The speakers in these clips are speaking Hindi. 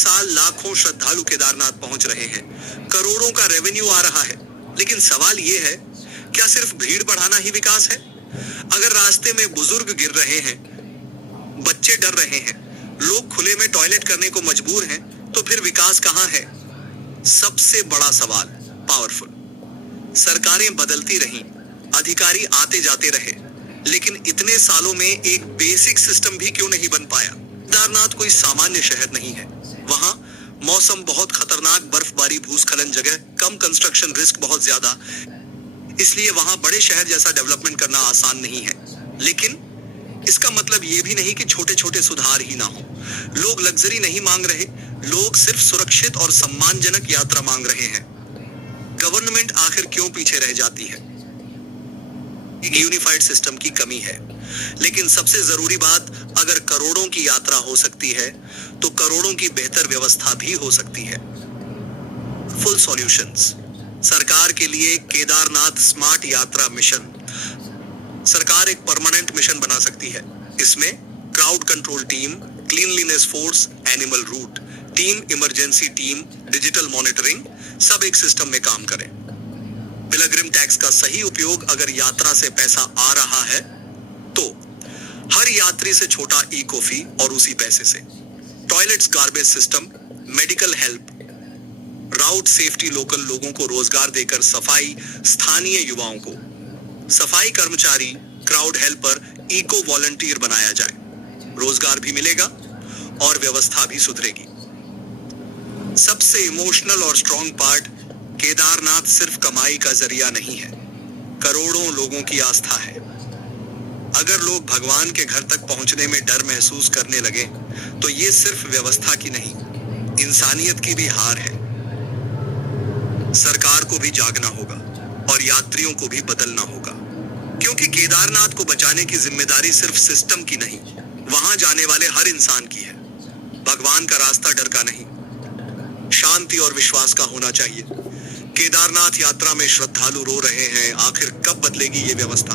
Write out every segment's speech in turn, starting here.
साल लाखों श्रद्धालु केदारनाथ पहुंच रहे हैं, करोड़ों का रेवेन्यू आ रहा है। लेकिन सवाल ये है, क्या सिर्फ भीड़ बढ़ाना ही विकास है? अगर रास्ते में बुजुर्ग गिर रहे हैं, बच्चे डर रहे हैं, लोग खुले में टॉयलेट करने को मजबूर हैं, तो फिर विकास कहां है? सबसे बड़ा सवाल पावरफुल। सरकारें बदलती रहीं, अधिकारी आते जाते रहे, लेकिन इतने सालों में एक बेसिक सिस्टम भी क्यों नहीं बन पाया? केदारनाथ कोई सामान्य शहर नहीं है। वहां मौसम बहुत खतरनाक, बर्फबारी, भूस्खलन जगह कम, कंस्ट्रक्शन रिस्क बहुत ज्यादा, इसलिए वहां बड़े शहर जैसा डेवलपमेंट करना आसान नहीं है। लेकिन इसका मतलब ये भी नहीं कि छोटे छोटे सुधार ही ना हो। लोग लग्जरी नहीं मांग रहे, लोग सिर्फ सुरक्षित और सम्मानजनक यात्रा मांग रहे हैं। गवर्नमेंट आखिर क्यों पीछे रह जाती है? एक यूनिफाइड सिस्टम की कमी है। लेकिन सबसे जरूरी बात, अगर करोड़ों की यात्रा हो सकती है, तो करोड़ों की बेहतर व्यवस्था भी हो सकती है। Full solutions. सरकार के लिए केदारनाथ स्मार्ट यात्रा मिशन। सरकार एक परमानेंट मिशन बना सकती है। इसमें crowd control team, cleanliness force, animal route team, emergency team, digital monitoring, सब एक सिस्टम में काम करें। पिलग्रिम टैक्स का सही उपयोग, अगर यात्रा से पैसा आ रहा है तो हर यात्री से छोटा इको फी और उसी पैसे से। Toilets, garbage system, medical help, route safety, local लोगों को रोजगार देकर सफाई, स्थानीय युवाओं को सफाई कर्मचारी, क्राउड हेल्पर, इको वॉलंटियर बनाया जाए। रोजगार भी मिलेगा और व्यवस्था भी सुधरेगी। सबसे इमोशनल और स्ट्रॉन्ग पार्ट, केदारनाथ सिर्फ कमाई का जरिया नहीं है, करोड़ों लोगों की आस्था है। अगर लोग भगवान के घर तक पहुंचने में डर महसूस करने लगे, तो ये सिर्फ व्यवस्था की नहीं, इंसानियत की भी हार है। सरकार को भी जागना होगा और यात्रियों को भी बदलना होगा, क्योंकि केदारनाथ को बचाने की जिम्मेदारी सिर्फ सिस्टम की नहीं, वहां जाने वाले हर इंसान की है। भगवान का रास्ता डर का नहीं, शांति और विश्वास का होना चाहिए। केदारनाथ यात्रा में श्रद्धालु रो रहे हैं, आखिर कब बदलेगी ये व्यवस्था?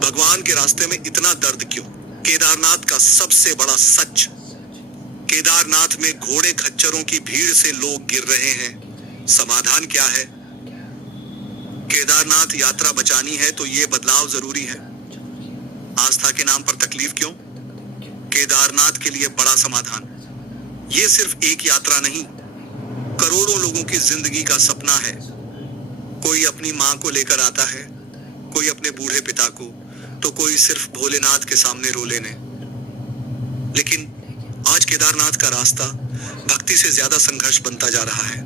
भगवान के रास्ते में इतना दर्द क्यों? केदारनाथ का सबसे बड़ा सच, केदारनाथ में घोड़े खच्चरों की भीड़ से लोग गिर रहे हैं। समाधान क्या है? केदारनाथ यात्रा बचानी है तो ये बदलाव जरूरी है। आस्था के नाम पर तकलीफ क्यों? केदारनाथ के लिए बड़ा समाधान। ये सिर्फ एक यात्रा नहीं, करोड़ों लोगों की जिंदगी का सपना है। कोई अपनी मां को लेकर आता है, कोई अपने बूढ़े पिता को, तो कोई सिर्फ भोलेनाथ के सामने रो लेने। लेकिन आज केदारनाथ का रास्ता भक्ति से ज्यादा संघर्ष बनता जा रहा है।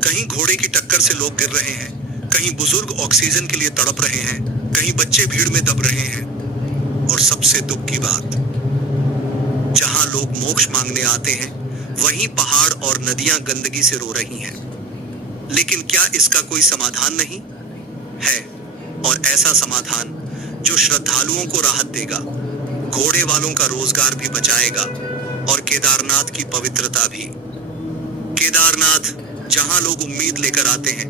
कहीं घोड़े की टक्कर से लोग गिर रहे हैं, कहीं बुजुर्ग ऑक्सीजन के लिए तड़प रहे हैं, कहीं बच्चे भीड़ में दब रहे हैं। और सबसे दुख की बात, जहां लोग मोक्ष मांगने आते हैं, वहीं पहाड़ और नदियां गंदगी से रो रही हैं। लेकिन क्या इसका कोई समाधान नहीं है? और ऐसा समाधान जो श्रद्धालुओं को राहत देगा, घोड़े वालों का रोजगार भी बचाएगा और केदारनाथ की पवित्रता भी। केदारनाथ, जहां लोग उम्मीद लेकर आते हैं।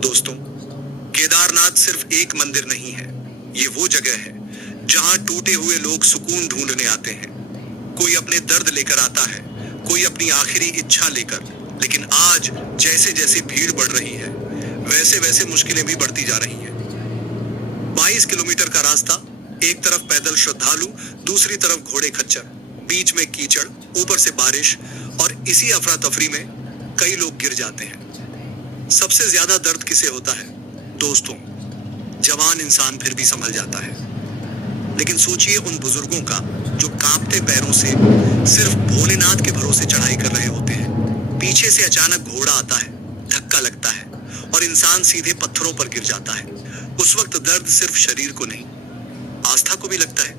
दोस्तों, केदारनाथ सिर्फ एक मंदिर नहीं है, ये वो जगह है जहां टूटे हुए लोग सुकून ढूंढने आते हैं। कोई अपने दर्द लेकर आता है, कोई अपनी आखिरी इच्छा लेकर। लेकिन आज जैसे जैसे भीड़ बढ़ रही है, वैसे वैसे मुश्किलें भी बढ़ती जा रही हैं। 22 किलोमीटर का रास्ता, एक तरफ पैदल श्रद्धालु, दूसरी तरफ घोड़े खच्चर, बीच में कीचड़, ऊपर से बारिश, और इसी अफरा तफरी में कई लोग गिर जाते हैं। सबसे ज्यादा दर्द किसे होता है? दोस्तों, जवान इंसान फिर भी संभल जाता है, लेकिन सोचिए उन बुजुर्गों का जो कांपते पैरों से सिर्फ भोलेनाथ के भरोसे चढ़ाई कर रहे होते हैं। पीछे से अचानक घोड़ा आता है, धक्का लगता है और इंसान सीधे पत्थरों पर गिर जाता है। उस वक्त दर्द सिर्फ शरीर को नहीं, आस्था को भी लगता है।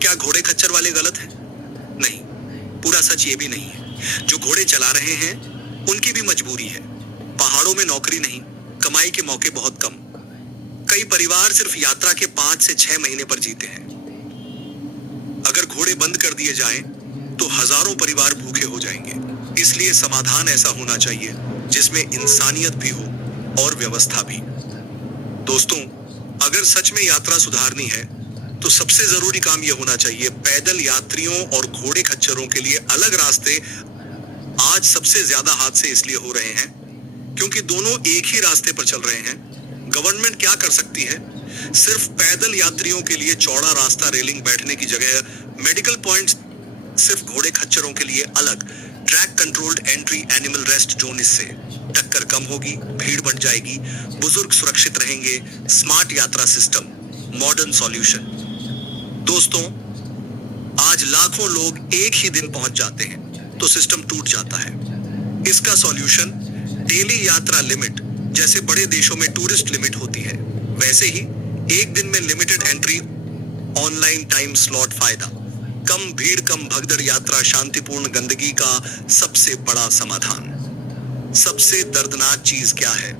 क्या घोड़े खच्चर वाले गलत हैं? नहीं, पूरा सच ये भी नहीं है। जो घोड़े चला रहे हैं, उनकी भी मजबूरी है। पहाड़ों में नौकरी नहीं, कमाई के मौके बहुत कम। कई परिवार सिर्फ यात्रा के 5 से 6 महीने पर जीते हैं। अगर घोड़े बंद कर दिए जाएं, तो हजारों परिवार भूखे हो जाएंगे। इसलिए समाधान ऐसा होना चाहिए जिसमें इंसानियत भी हो और व्यवस्था भी। दोस्तों, अगर सच में यात्रा सुधारनी है, तो सबसे जरूरी काम यह होना चाहिए, पैदल यात्रियों और घोड़े खच्चरों के लिए अलग रास्ते, आज सबसे ज्यादा हादसे इसलिए हो रहे हैं क्योंकि दोनों एक ही रास्ते पर चल रहे हैं। गवर्नमेंट क्या कर सकती है? सिर्फ पैदल यात्रियों के लिए चौड़ा रास्ता, रेलिंग बैठने की जगह मेडिकल पॉइंट्स, सिर्फ घोड़े खच्चरों के लिए अलग track controlled entry, animal rest zone. इससे टक्कर कम होगी, भीड़ बढ़ जाएगी, बुजुर्ग सुरक्षित रहेंगे। स्मार्ट यात्रा सिस्टम, मॉडर्न सॉल्यूशन। दोस्तों, आज लाखों लोग एक ही दिन पहुंच जाते हैं तो सिस्टम टूट जाता है। इसका सॉल्यूशन डेली यात्रा लिमिट, जैसे बड़े देशों में टूरिस्ट लिमिट होती है, वैसे ही एक दिन में limited entry, online time slot. फायदा कम भीड़, कम भगदड़ यात्रा, शांतिपूर्ण। गंदगी का सबसे बड़ा समाधान। सबसे दर्दनाक चीज क्या है?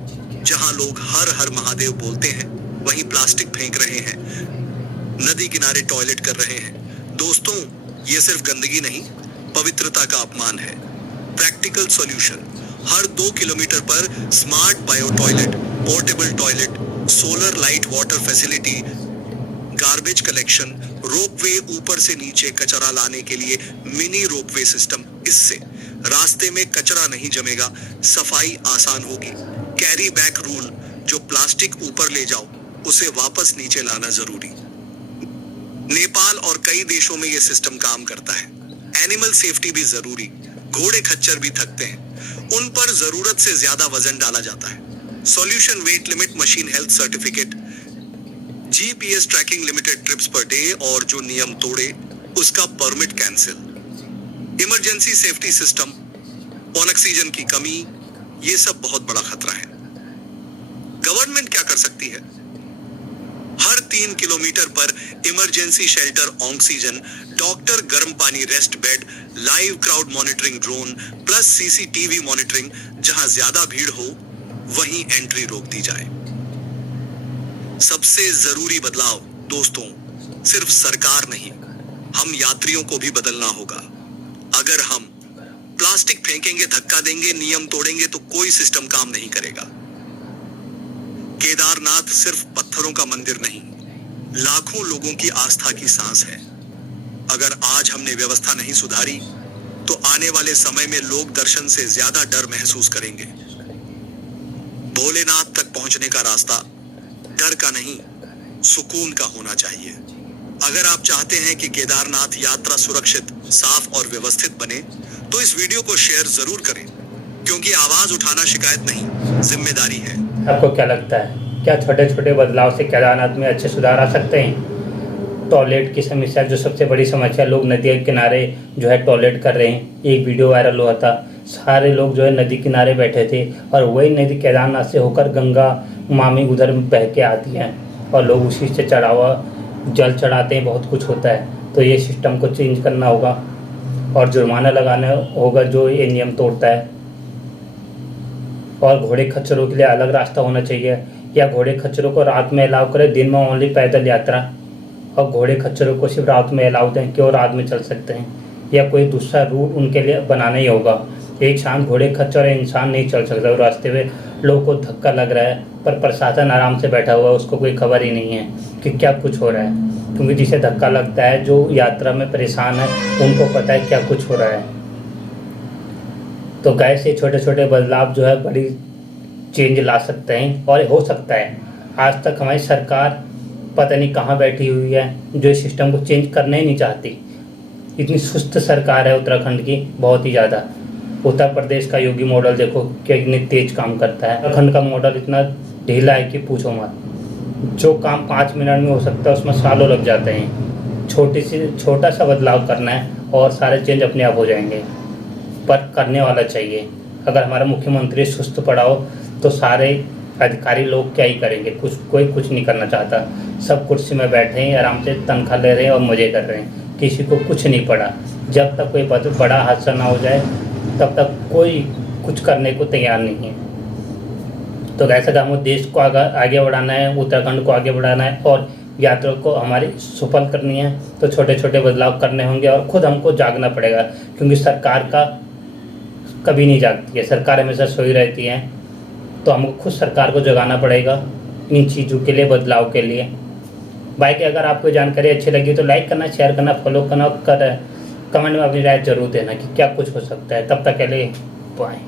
जहां लोग हर हर महादेव बोलते हैं, वहीं प्लास्टिक फेंक रहे हैं, नदी किनारे टॉयलेट कर रहे हैं। दोस्तों, ये सिर्फ गंदगी नहीं, पवित्रता का अपमान है। प्रैक्टिकल सॉल्यूशन, हर 2 किलोमीटर पर smart bio toilet, portable toilet, solar light water facility, garbage collection, ropeway, ऊपर से नीचे कचरा लाने के लिए मिनी रोपवे सिस्टम। इससे रास्ते में कचरा नहीं जमेगा, सफाई आसान होगी। कैरी बैक रूल, जो प्लास्टिक ऊपर ले जाओ उसे वापस नीचे लाना जरूरी। नेपाल और कई देशों में यह सिस्टम काम करता है। एनिमल सेफ्टी भी जरूरी। घोड़े खच्चर भी थकते हैं, उन पर जरूरत से ज्यादा वजन डाला जाता है। Solution, wait limit, machine health certificate, GPS tracking, limited trips per day, और जो नियम तोड़े उसका permit cancel. Emergency safety system, oxygen की कमी, ये सब बहुत बड़ा खतरा है। गवर्नमेंट क्या कर सकती है? हर 3 किलोमीटर पर इमरजेंसी शेल्टर, ऑक्सीजन, डॉक्टर, गर्म पानी, rest bed, live crowd monitoring drone, plus CCTV monitoring. जहां ज्यादा भीड़ हो वहीं एंट्री रोक दी जाए। सबसे जरूरी बदलाव दोस्तों, सिर्फ सरकार नहीं, हम यात्रियों को भी बदलना होगा। अगर हम प्लास्टिक फेंकेंगे, धक्का देंगे, नियम तोड़ेंगे तो कोई सिस्टम काम नहीं करेगा। केदारनाथ सिर्फ पत्थरों का मंदिर नहीं, लाखों लोगों की आस्था की सांस है। अगर आज हमने व्यवस्था नहीं सुधारी तो आने वाले समय में लोग दर्शन से ज्यादा डर महसूस करेंगे। भोलेनाथ तक पहुंचने का रास्ता डर का नहीं, सुकून का होना चाहिए। अगर आप चाहते हैं कि केदारनाथ यात्रा सुरक्षित, साफ और व्यवस्थित बने तो इस वीडियो को शेयर जरूर करें, क्योंकि आवाज उठाना शिकायत नहीं, जिम्मेदारी है। आपको क्या लगता है, क्या छोटे छोटे बदलाव से केदारनाथ में अच्छे सुधार आ सकते हैं? टॉयलेट की समस्या जो सबसे बड़ी समस्या, लोग नदी के किनारे जो है टॉयलेट कर रहे हैं। एक वीडियो वायरल हुआ था, सारे लोग जो है नदी किनारे बैठे थे और वही नदी केदारनाथ से होकर गंगा मामी उधर बह के आती है और लोग उसी से चढ़ावा जल चढ़ाते हैं, बहुत कुछ होता है। तो ये सिस्टम को चेंज करना होगा और जुर्माना लगाना होगा जो ये नियम तोड़ता है। और घोड़े खच्चरों के लिए अलग रास्ता होना चाहिए, या घोड़े खच्चरों को रात में अलाउ करें, दिन में ओनली पैदल यात्रा, और घोड़े खच्चरों को सिर्फ रात में अलाउ दें कि वो रात में चल सकते हैं, या कोई दूसरा रूट उनके लिए बनाना ही होगा। एक साथ घोड़े खच्चर इंसान नहीं चल सकता, और रास्ते में लोगों को धक्का लग रहा है पर प्रशासन आराम से बैठा हुआ है, उसको कोई खबर ही नहीं है कि क्या कुछ हो रहा है। क्योंकि जिसे धक्का लगता है, जो यात्रा में परेशान है, उनको पता है क्या कुछ हो रहा है। तो गैस से छोटे छोटे बदलाव जो है बड़ी चेंज ला सकते हैं और हो सकता है। आज तक हमारी सरकार पता नहीं कहाँ बैठी हुई है जो इस सिस्टम को चेंज करना ही नहीं चाहती। इतनी सुस्त सरकार है उत्तराखंड की, बहुत ही ज़्यादा। उत्तर प्रदेश का योगी मॉडल देखो कि इतने तेज काम करता है, उत्तराखंड का मॉडल इतना ढीला है कि पूछो मत। जो काम 5 मिनट में हो सकता है उसमें सालों लग जाते हैं। छोटा सा बदलाव करना है और सारे चेंज अपने आप हो जाएंगे, पर करने वाला चाहिए। अगर हमारा मुख्यमंत्री सुस्त पड़ा हो तो सारे अधिकारी लोग क्या ही करेंगे, कोई कुछ नहीं करना चाहता। सब कुर्सी में बैठे हैं, आराम से तनख्वाह ले रहे हैं और मज़े कर रहे हैं, किसी को कुछ नहीं पड़ा। जब तक कोई बड़ा हादसा ना हो जाए तब तक कोई कुछ करने को तैयार नहीं है। तो ऐसा काम देश को आगे बढ़ाना है, उत्तराखंड को आगे बढ़ाना है और यात्रा को हमारी सफल करनी है, तो छोटे छोटे बदलाव करने होंगे और खुद हमको जागना पड़ेगा। क्योंकि सरकार का कभी नहीं जागती है, सरकार हमेशा सोई रहती है। तो हमको खुद सरकार को जगाना पड़ेगा इन चीज़ों के लिए, बदलाव के लिए। बाकी अगर आपको जानकारी अच्छी लगी तो लाइक करना, शेयर करना, फॉलो करना, कमेंट में अपनी राय जरूर देना कि क्या कुछ हो सकता है। तब तक के लिए बाय।